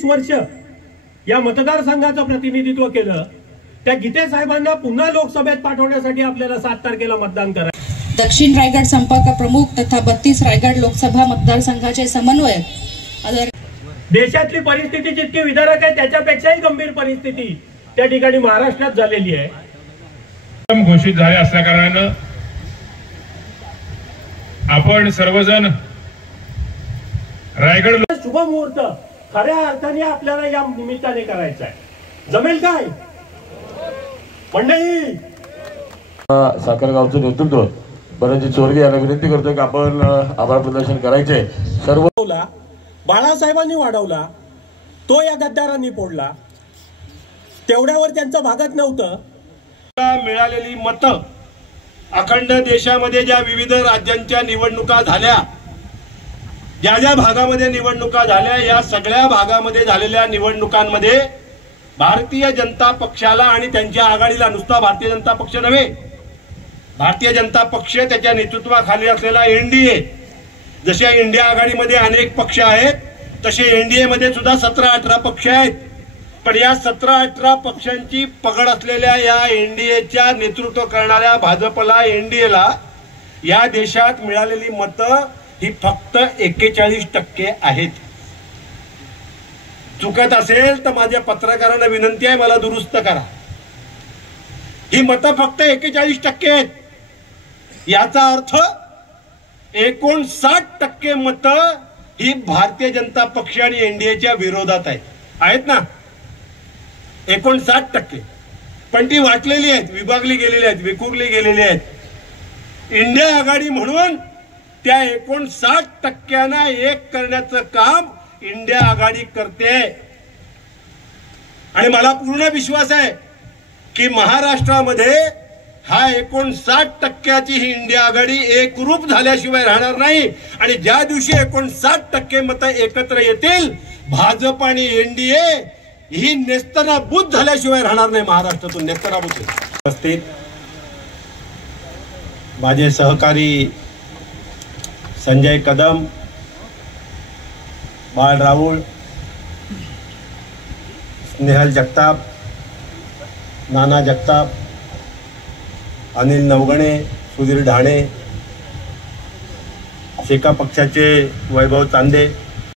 30 वर्ष या मतदारसंघाचं प्रतिनिधित्व केलं, त्या गीते साहेबांना पुन्हा लोकसभेत पाठवण्यासाठी आपल्याला 7 तारखेला मतदान करायचं। दक्षिण रायगड संपर्क प्रमुख तथा 32 रायगड लोकसभा मतदारसंघाचे समन्वयक। देशातली परिस्थिती जितकी विदारक आहे त्याच्यापेक्षाही गंभीर परिस्थिती त्या ठिकाणी महाराष्ट्रात झालेली आहे। घोषित झाले असल्या कारणानं आपण सर्वजण रायगड शुभ मुहूर्त खऱ्या अर्थाने आपल्याला या निमित्ताने करायचा आहे। जमेल काय मंडळी? साखरगावचं नेतृत्व बरंजी चोरगे यांना विनंती करतो की आपण आभार प्रदर्शन करायचे। सर्व बाळासाहेबांनी वाढवला, तो या गद्दारांनी फोडला, तेवढ्यावर त्यांचं भागत नव्हतं। मिळालेली मतं अखंड देशामध्ये ज्या विविध राज्यांच्या निवडणुका झाल्या, ज्या ज्या भागामध्ये निवडणुका झाल्या, या सगळ्या भागामध्ये झालेल्या निवडणुकांमध्ये भारतीय जनता पक्षाला आणि त्यांच्या आघाडीला, नुसता भारतीय जनता पक्ष नव्हे, भारतीय जनता पक्ष त्याच्या नेतृत्वाखाली असलेला एनडीए, जशा इंडिया आघाडीमध्ये अनेक पक्ष आहेत तसे एनडीए मध्ये सुद्धा 17-18 पक्ष आहेत। पण या 17-18 पक्षांची पगड असलेल्या या एनडीएच्या नेतृत्व करणाऱ्या भाजपला, एनडीएला या देशात मिळालेली मतं ही फक्त 41% आहेत। चुकत असेल तर माझ्या पत्रकारांना विनंती आहे, मला दुरुस्त करा। ही मतं फक्त 41% आहेत। याचा अर्थ 59% मतं ही भारतीय जनता पक्ष आणि एनडीएच्या विरोधात आहेत ना? 59%। पण ती वाटलेली आहेत, विभागली गेलेली आहेत, विखुरली गेलेली आहेत। इंडिया आघाडी म्हणून त्या 59%ना एक करण्याचं काम इंडिया आघाडी करते। आणि मला पूर्ण विश्वास आहे की महाराष्ट्रामध्ये हा 59% ही इंडिया आघाडी एकरूप झाल्याशिवाय राहणार नाही। आणि ज्या दिवशी 59% मतं एकत्र येतील, भाजप आणि एनडीए ही नेस्तनाबूत झाल्याशिवाय राहणार नाही, महाराष्ट्रातून नेस्तनाबूत होईल। उपस्थित माझे सहकारी संजय कदम, बाळ राऊळ, स्नेहल जगताप, नाना जगताप, अनिल नवगणे, सुधीर ढाणे, शेका पक्षाचे वैभव चांदे,